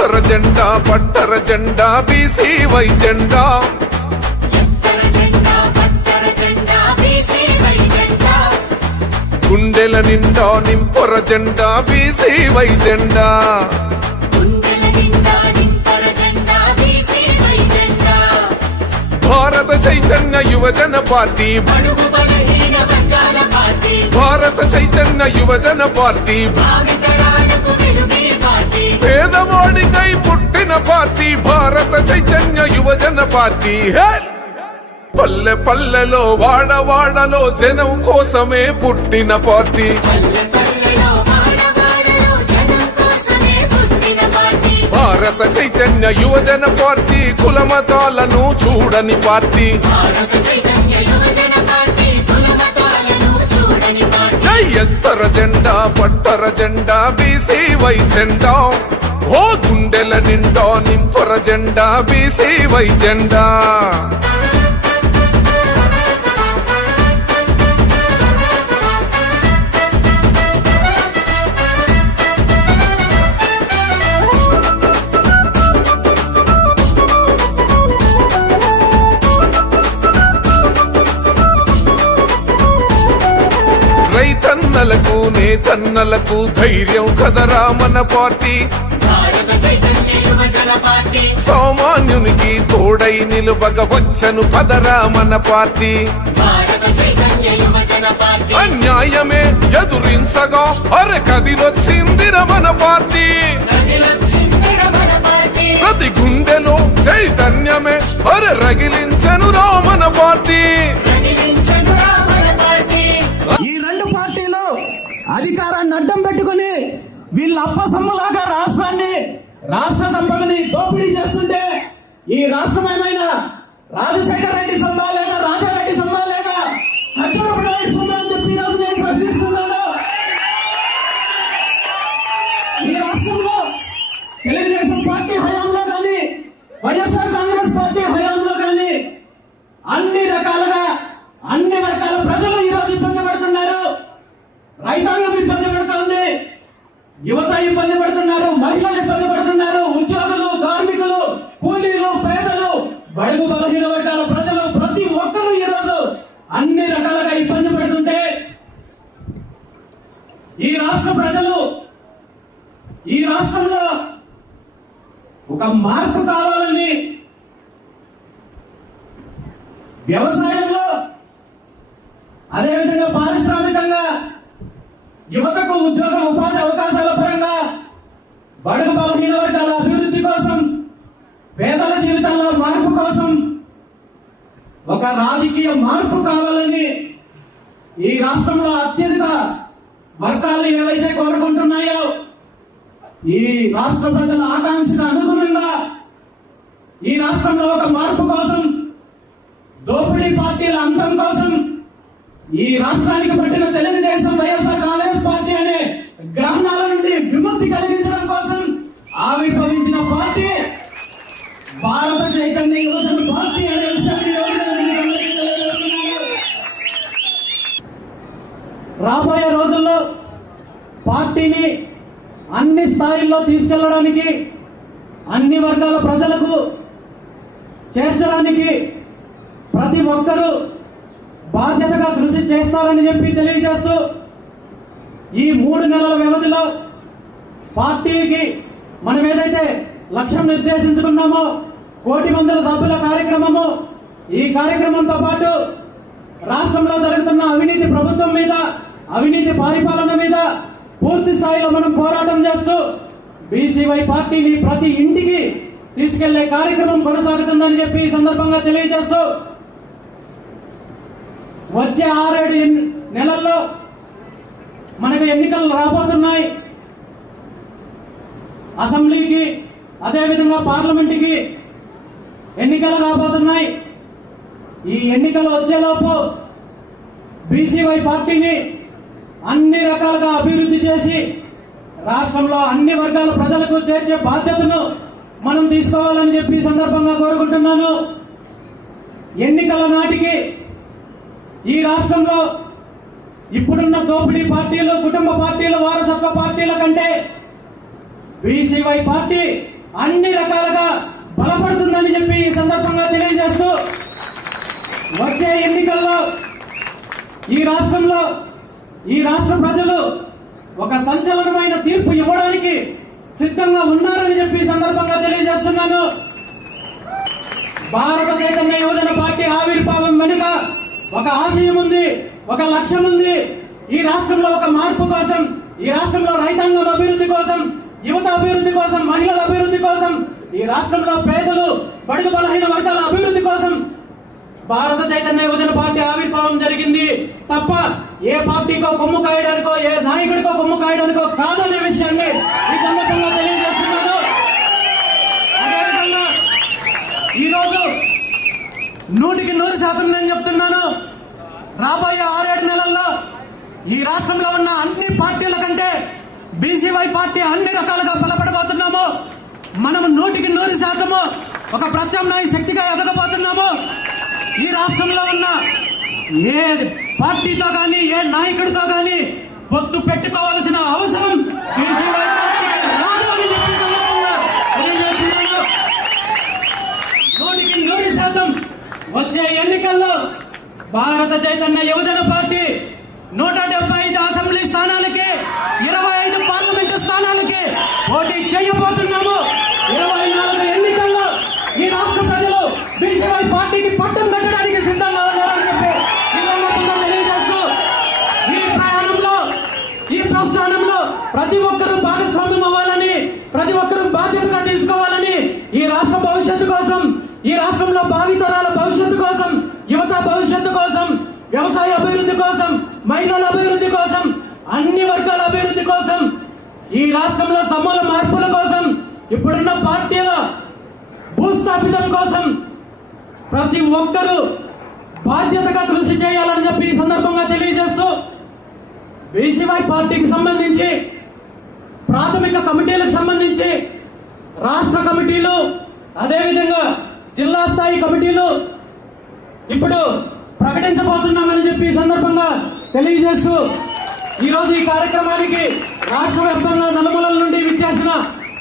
ఎత్తర జెండా పట్టర జెండా బీసీవై జెండా గుండెల నిండా నింపొర జెండా బీసీవై జెండా భారత చైతన్య యువజన పార్టీ భారత చైతన్య యువజన పార్టీ పేదవాడికై పుట్టిన పార్టీ భారత చైతన్య యువజన పార్టీ పల్లె పల్లెలో వాడవాడలో జనం కోసమే పుట్టిన పార్టీ భారత చైతన్య యువజన పార్టీ కులమతాలను చూడని పార్టీ ఎత్తర జెండా పట్టర జెండా బీసీవై జెండా ఓ గుండెల నిండా నింపర జెండా బీసీవై జెండా రైతన్నలకు నేతన్నలకు ధైర్యం కదరా మన పార్టీ సామాన్యునికి తోడై నిలువగ వచ్చను పదరా మన పార్టీ అన్యాయమే ఎదురించగా అరకదిలొచ్చిందిర మన పార్టీ ప్రతి గుండెలో చైతన్యమే రగిలించనురా మన పార్టీ ఈ రెండు పార్టీలు అధికారాన్ని అడ్డం పెట్టుకుని వీళ్ళ అప్పసమ్మలాగా రాష్ట్ర సంపదని దోపిడీ చేస్తుంటే ఈ రాష్ట్రం ఏమైనా రాజశేఖర రెడ్డి సొంతా లేక రాజారెడ్డి సొంతా లేక అచ్చెన్నాయుడు సొంతా అని చెప్పి ఈరోజు నేను ప్రశ్నిస్తున్నాను. ఈ రాష్ట్రంలో తెలుగుదేశం పార్టీ హయాంలో కానీ వైఎస్ఆర్ కాంగ్రెస్ పార్టీ హయాంలో కానీ అన్ని రకాలుగా అన్ని వర్గాల ప్రజలు ఈ రోజు ఇబ్బంది పడుతున్నారు. రైతాంగం ఇబ్బంది పడుతుంది, యువత ఇబ్బంది పడుతున్నారు, మహిళలు ఇబ్బంది పడుతున్నారు, ఉద్యోగులు, కార్మికులు, కూలీలు, పేదలు, బడుగు బలహీన వర్గాల ప్రజలు ప్రతి ఒక్కరూ ఈ రోజు అన్ని రకాలుగా ఇబ్బంది పడుతుంటే ఈ రాష్ట్ర ప్రజలు ఈ రాష్ట్రంలో ఒక మార్పు కావాలని వ్యవసాయంలో అదేవిధంగా పారిశ్రామికంగా యువతకు ఉద్యోగ ఉపాధి అవకాశాల పరంగా బడుగు బలహీన వర్గాల అభివృద్ధి కోసం పేదల జీవితాల్లో మార్పు కోసం ఒక రాజకీయ మార్పు కావాలని ఈ రాష్ట్రంలో అత్యధిక వర్గాలు ఏవైతే కోరుకుంటున్నాయో ఈ రాష్ట్ర ప్రజల ఆకాంక్షకు అనుగుణంగా ఈ రాష్ట్రంలో ఒక మార్పు కోసం దోపిడీ పార్టీల అంతం కోసం ఈ రాష్ట్రానికి పట్టిన తెలుగుదేశం వైఎస్ఆర్ కాంగ్రెస్ పార్టీ అనే గ్రహణాల నుండి విముక్తి కలిగించడం కోసం ఆవిర్భవించిన పార్టీ భారత చైతన్య యువజన పార్టీ అనే విషయాన్ని రాబోయే రోజుల్లో పార్టీని అన్ని స్థాయిల్లో తీసుకెళ్లడానికి అన్ని వర్గాల ప్రజలకు చేర్చడానికి ప్రతి ఒక్కరూ బాధ్యతగా కృషి చేస్తారని చెప్పి తెలియజేస్తూ ఈ 3 నెలల వ్యవధిలో పార్టీకి మనం ఏదైతే లక్ష్యం నిర్దేశించుకున్నామో 1,00,00,000 మంది సభ్యుల కార్యక్రమము, ఈ కార్యక్రమంతో పాటు రాష్ట్రంలో జరుగుతున్న అవినీతి ప్రభుత్వం మీద, అవినీతి పరిపాలన మీద పూర్తి స్థాయిలో మనం పోరాటం చేస్తూ బీసీవై పార్టీని ప్రతి ఇంటికి తీసుకెళ్లే కార్యక్రమం కొనసాగుతుందని చెప్పి ఈ సందర్భంగా తెలియజేస్తూ వచ్చే 6-7 నెలల్లో మనకు ఎన్నికలు రాబోతున్నాయి. అసెంబ్లీకి అదేవిధంగా పార్లమెంటుకి ఎన్నికలు రాబోతున్నాయి. ఈ ఎన్నికలు వచ్చేలోపు బీసీవై పార్టీని అన్ని రకాలుగా అభివృద్ధి చేసి రాష్ట్రంలో అన్ని వర్గాల ప్రజలకు చేర్చే బాధ్యతను మనం తీసుకోవాలని చెప్పి ఈ సందర్భంగా కోరుకుంటున్నాను. ఎన్నికల నాటికి ఈ రాష్ట్రంలో ఇప్పుడున్న దోపిడీ పార్టీలు, కుటుంబ పార్టీలు, వారసత్వ పార్టీల కంటే బీసీవై పార్టీ అన్ని రకాలుగా బలపడుతుందని చెప్పి ఈ సందర్భంగా తెలియజేస్తూ వచ్చే ఎన్నికల్లో ఈ రాష్ట్ర ప్రజలు ఒక సంచలనమైన తీర్పు ఇవ్వడానికి సిద్ధంగా ఉన్నారని చెప్పి ఈ సందర్భంగా తెలియజేస్తున్నాను. భారత చైతన్య యువజన పార్టీ ఆవిర్భావం వెనుక ఒక ఆశయం ఉంది, ఒక లక్ష్యం ఉంది. ఈ రాష్ట్రంలో ఒక మార్పు కోసం, ఈ రాష్ట్రంలో రైతాంగం అభివృద్ధి కోసం, యువత అభివృద్ధి కోసం, మహిళల అభివృద్ధి కోసం, ఈ రాష్ట్రంలో పేదలు బడుగు బలహీన వర్గాల అభివృద్ధి కోసం భారత చైతన్య యువజన పార్టీ ఆవిర్భావం జరిగింది తప్ప ఏ పార్టీకో కొమ్ము కాయడానికో, ఏ నాయకుడికో కొమ్ము కాయడానికో కాదనే విషయాన్ని ఈ సందర్భంగా తెలియజేస్తున్నాను. అదేవిధంగా ఈరోజు 100% నేను చెప్తున్నాను, రాబోయే 6-7 నెలల్లో ఈ రాష్ట్రంలో ఉన్న అన్ని పార్టీల కంటే బీసీవై పార్టీ అన్ని రకాలుగా బలపడబోతున్నాము. మనము 100% ఒక ప్రత్యామ్నాయ శక్తిగా ఎదగబోతున్నాము. ఈ రాష్ట్రంలో ఉన్న ఏ పార్టీతో కానీ, ఏ నాయకుడితో కానీ పొత్తు పెట్టుకోవాల్సిన అవసరం బీసీవై పార్టీకి రాదు అని చెప్పి సందర్భంగా తెలియజేస్తున్నాను. 100% వచ్చే ఎన్నికల్లో భారత చైతన్య యువజన పార్టీ 175 అసెంబ్లీ స్థానాలకి, 25 పార్లమెంటు స్థానాలకి పోటీ చేయబోతున్నాము. 24 ఎన్నికల్లో ఈ రాష్ట్ర ప్రజలు బీసీవై పార్టీకి పట్టం కట్టడానికి సిద్ధంగా ఉన్నారని చెప్పి ఈ సందర్భంగా తెలియజేస్తూ ఈ ప్రస్థానంలో ప్రతి ఒక్కరూ భాగస్వామ్యం అవ్వాలని, ప్రతి ఒక్కరూ బాధ్యతగా తీసుకోవాలని, ఈ రాష్ట్ర భవిష్యత్తు కోసం, ఈ రాష్ట్రంలో భావితరాల భవిష్యత్తు కోసం, యువత భవిష్యత్తు కోసం, వ్యవసాయ అభివృద్ధి కోసం, మహిళల అభివృద్ధి కోసం, అన్ని వర్గాల అభివృద్ధి కోసం, ఈ రాష్ట్రంలో సమూల మార్పుల కోసం, ఇప్పుడున్న పార్టీల భూస్థాపితం కోసం ప్రతి ఒక్కరూ బాధ్యతగా కృషి చేయాలని చెప్పి ఈ సందర్భంగా తెలియజేస్తూ బీసీవై పార్టీకి సంబంధించి ప్రాథమిక కమిటీలకు సంబంధించి రాష్ట్ర కమిటీలు, అదేవిధంగా జిల్లా స్థాయి కమిటీలు ఇప్పుడు ప్రకటించబోతున్నామని చెప్పి ఈ సందర్భంగా తెలియజేస్తూ ఈరోజు ఈ కార్యక్రమానికి రాష్ట్ర వ్యాప్తంగా నలుమూలల నుండి విచ్చేసిన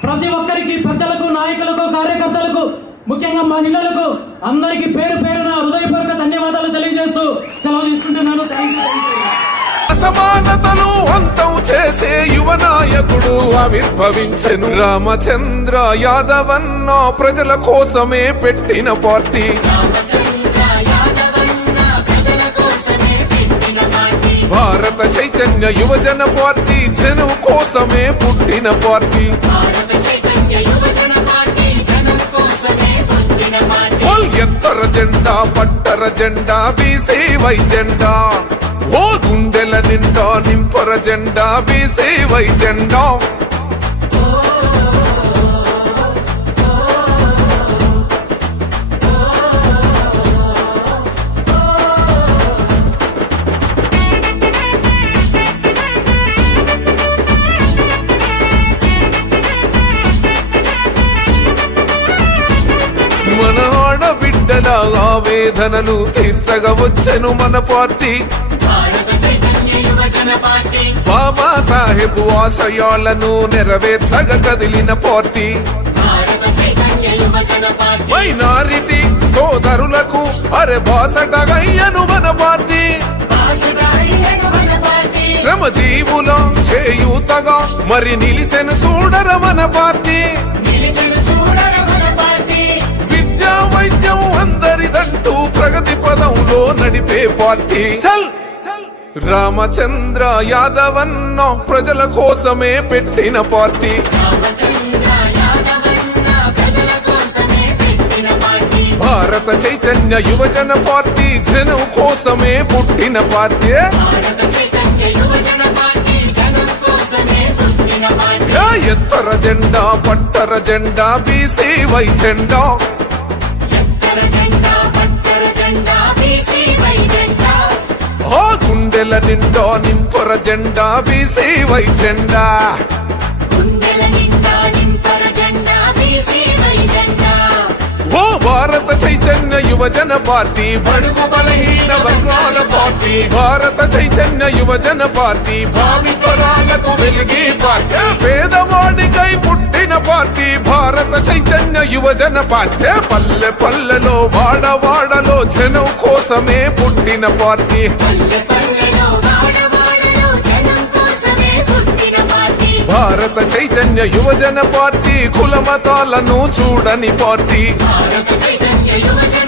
ప్రతి ఒక్కరికి, పెద్దలకు, నాయకులకు, కార్యకర్తలకు, ముఖ్యంగా మహిళలకు అందరికీ పేరు పేరున హృదయపూర్వక ధన్యవాదాలు తెలియజేస్తూ సెలవు తీసుకుంటున్నాను. అసమానతలు అంతం చేసే యువ నాయకుడు ఆవిర్భవించెను. రామచంద్ర యాదవన్న ప్రజల కోసమే పెట్టిన పార్టీ, భారత చైతన్య యువజన పార్టీ జనం కోసమే పుట్టిన పార్టీ. ఎత్తర జెండా పట్టర జెండా బీసీవై జెండా, ఓ గుండెల నిండా నింపర జెండా బీసీవై జెండా. మన ఆడబిడ్డల ఆవేదనలు తీర్చగా వచ్చెను మన పార్టీ, బాబాసాహెబ్ ఆశయాలను నెరవేర్చగా కదిలిన పార్టీ. మైనారిటీ సోదరులకు బాసటగయ్యను మన పార్టీ, శ్రమజీవుల చేయూతగా మరి నిలిసెను చూడర మన పార్టీ. విద్యా వైద్యం అందరిదంటూ ప్రగతి పదంలో నడిపే పార్టీ. చల్ రామచంద్ర యాదవన్న ప్రజల కోసమే పెట్టిన పార్టీ, భారత చైతన్య యువజన పార్టీ జనం కోసమే పుట్టిన పార్టీ. ఎత్తర జెండా పట్టర జెండా బీసీవై జెండా, ఆ గుండెల నిండా నింపర జెండా బీసీవై జెండా. ఓ భారత చైతన్య యువజన పార్టీ, బడుగు బలహీన వర్గాల పార్టీ, భారత చైతన్య యువజన పార్టీ, భావి తరాలకు వెలిగే పార్టీ, పేదవాడికై పుట్టిన పార్టీ భారత చైతన్య యువజన పార్టీ, పల్లె పల్లెలో వాడవాడలో జనం కోసమే పుట్టిన పార్టీ, భారత చైతన్య యువజన పార్టీ, కుల మతాలను చూడని పార్టీ, భారత చైతన్య యువజన